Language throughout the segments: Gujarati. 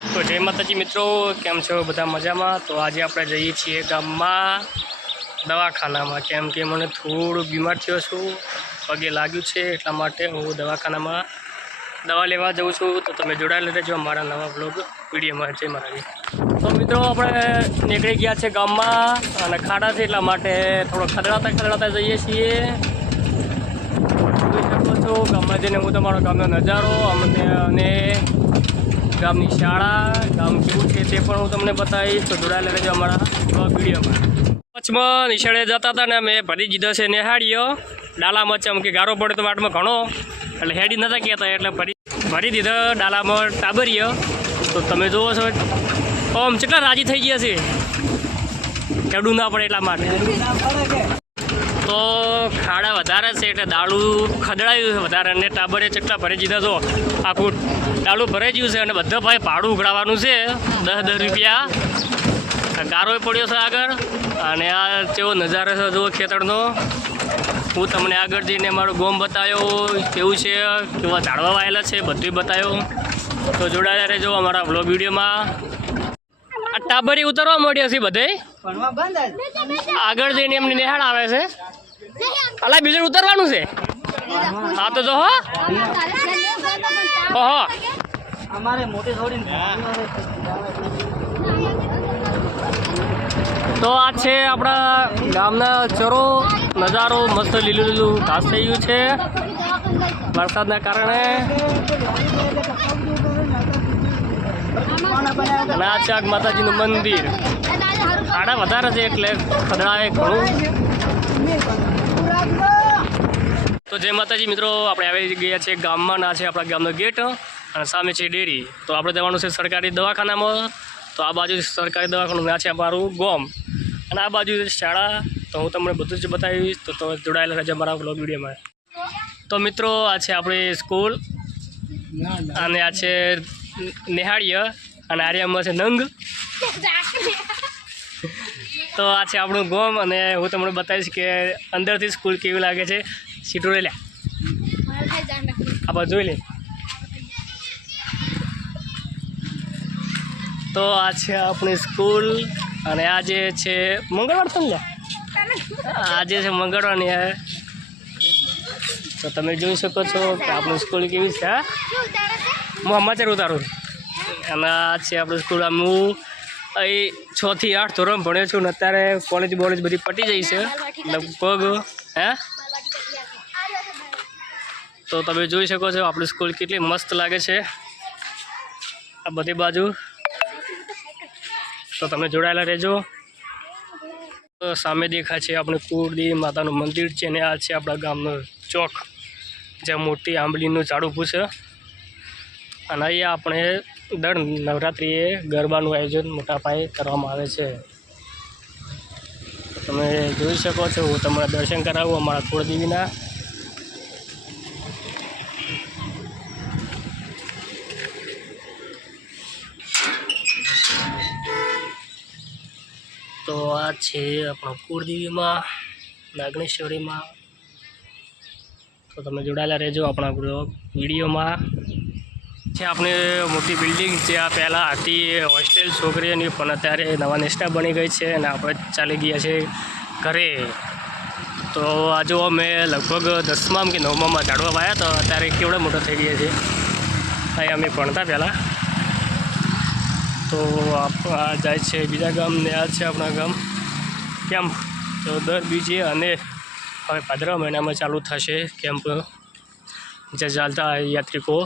તો જય માતાજી મિત્રો, કેમ છો? બધા મજામાં? તો આજે આપણે જઈએ છીએ ગામમાં દવાખાનામાં. કેમ કે મને થોડું બીમાર થયો છું, પગે લાગ્યું છે, એટલા માટે હું દવાખાનામાં દવા લેવા જઉં છું. તો તમે જોડાયેલા રહેજો મારા નવા બ્લોગ વિડીયોમાં. જય મહારાજી તો મિત્રો, આપણે નીકળી ગયા છે ગામમાં અને ખાડા છે, એટલા માટે થોડો ખદડાતા ખદડાતા જઈએ છીએ. જોઈ શકો છો, ગામમાં જઈને હું તમારો ગામનો નજારો, અમને અને ગામની શાળા, ગામ કેવું છે તે પણ હું તમને બતાવીશ. તો જોડાયેલા રહેજો અમારા વિડીયોમાં. કચ્છમાં નિશાળે જતા હતા ને અમે ભરી દીધો છે નિહાળ્યો ડાલામાં ચમ કે ગારો પડે તો વાટમાં ઘણો. એટલે હેડી નતા કહેતા, એટલે ભરી ભરી દીધો ડાલામાં ટાબરીઓ. તો તમે જુઓ છો, ઓમ, કેટલા રાજી થઈ ગયા છે. ખેડું ના પડે એટલા માટે. તો ખાડા વધારે છે એટલે દાળું ખદડાયું છે વધારે અને ટાબરે ચટલા ભરી દીધા. છો આખું દાળું ભરાઈ ગયું છે અને બધા ભાઈ ભાડું ઉઘડાવવાનું છે. દસ દસ રૂપિયા ગારો પડ્યો છે આગળ. અને આ જેવો નજારો છે જુઓ ખેતરનો. હું તમને આગળ જઈને મારું ગોમ બતાવ્યો કેવું છે, કેવા ઝાડવા વાયેલા છે બધું બતાવ્યો તો જોડાયા રહેજો અમારા વ્લોગ વિડીયોમાં. આ ટાબરી ઉતરવા મળ્યો છે બધે. આગળ જઈને એમને નિહાળ આવે છે. અલા બીજું ઉતરવાનું છે? હા તો જો હો. અમારે મોટી તો આ છે આપણા ગામના ચરો. નજારો મસ્ત લીલું લીલું ઘાસ થઈ ગયું છે. વરસાદના કારણે. અને આ છે માતાજીનું મંદિર. આડા વધારે છે એટલે ખદડાવે ઘણું. તો જય માતાજી મિત્રો આપણે આવી ગયા છે ગામમાં ના છે આપણા ગામનો ગેટ અને સામે છે ડેરી. તો આપણે જવાનું છે સરકારી દવાખાનામાં. તો આ બાજુ સરકારી દવાખાનું ના છે અમારું ગોમ. અને આ બાજુ શાળા. તો હું તમને બધું જ બતાવીશ. તો તમે જોડાયેલા રહેજો મારા બ્લોગ વિડીયોમાં. તો મિત્રો આ છે આપણી સ્કૂલ. અને આ છે નિહાળીય. અને આર્યામાં છે નંગ. તો આ છે આપણું ગોમ અને હું તમને બતાવીશ કે અંદરથી સ્કૂલ કેવી લાગે છે. સીટો લે. આપણે જોઈ લે તો આ છે આપણી સ્કૂલ અને આજે છે મંગળવાર છે ને લે? આજે છે મંગળવારની ને તો તમે જોઈ શકો છો કે આપણી સ્કૂલ કેવી છે હા? હું સમાચાર ઉતારું અને આ છે આપણું સ્કૂલ આમ હું અહીં છ થી આઠ ધોરણ ભણ્યો છું ને અત્યારે કોલેજ બોલેજ બધી પટી જઈ છે. લગભગ, હે? તો તમે જોઈ શકો છો આપણી સ્કૂલ કેટલી મસ્ત લાગે છે. આ બધી બાજુ. તો તમે જોડાયેલા રહેજો. સામે દેખાય છે આપણે કુળદેવી માતાનું મંદિર છે અને આ છે આપણા ગામનો ચોક. જ્યાં મોટી આંબલીનું ઝાડ ઊભું છે. અને અહીંયા આપણે દર નવરાત્રિએ ગરબાનું આયોજન મોટા પાયે કરવામાં આવે છે. તમે જોઈ શકો છો, હું તમારા દર્શન કરાવું, અમારા કુળદેવીના. તો આ છે આપણો કુળદેવીમાં નાગણેશ્વરીમાં તો તમે જોડાયેલા રહેજો આપણા વિડીયોમાં. છે આપણે મોટી બિલ્ડિંગ જે આ પહેલાં હતી હોસ્ટેલ છોકરીઓની પણ અત્યારે નવા નેસ્ટા બની ગઈ છે અને આપણે ચાલી ગયા છે ઘરે. તો આ જો અમે લગભગ દસમામાં કે નવમામાં ઝાડવા વાયા તો અત્યારે કેવડા મોટા થઈ ગયા છે. અહીં અમે ભણતા પહેલાં. તો આ જાય છે બીજા ગામ ને આ છે આપણા ગામ. કેમ્પ. તો દર બીજે અને હવે ભાદરવા મહિનામાં ચાલુ થશે કેમ્પ. જે ચાલતા યાત્રિકો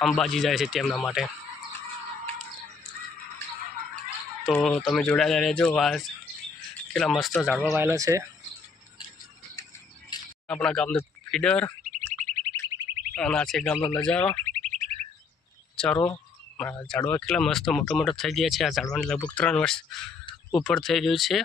અંબાજી જાય છે તેમના માટે. તો તમે જોડાયેલા રહેજો. આ કેટલા મસ્ત ઝાડવા વાયેલા છે. આપણા ગામનું ફીડર અને આ છે ગામનો નજારો. ચારો ઝાડવા કેટલા મસ્ત મોટા મોટા થઈ ગયા છે. આ ઝાડવાને લગભગ ત્રણ વર્ષ ઉપર થઈ ગયું છે.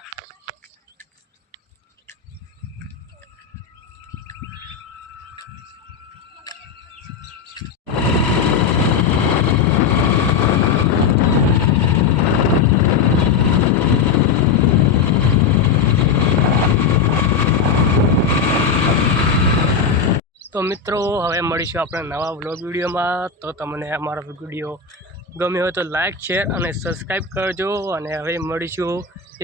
તો મિત્રો, હવે મળીશું આપણે નવા વ્લોગ વિડીયોમાં. તો તમને અમારો વીડિયો ગમે હોય તો લાઇક શેર અને સબસ્ક્રાઈબ કરજો. અને હવે મળીશું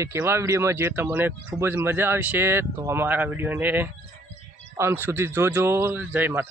એક એવા વિડીયોમાં જે તમને ખૂબ જ મજા આવશે. તો અમારા વિડીયોને અંત સુધી જોજો. જય માતા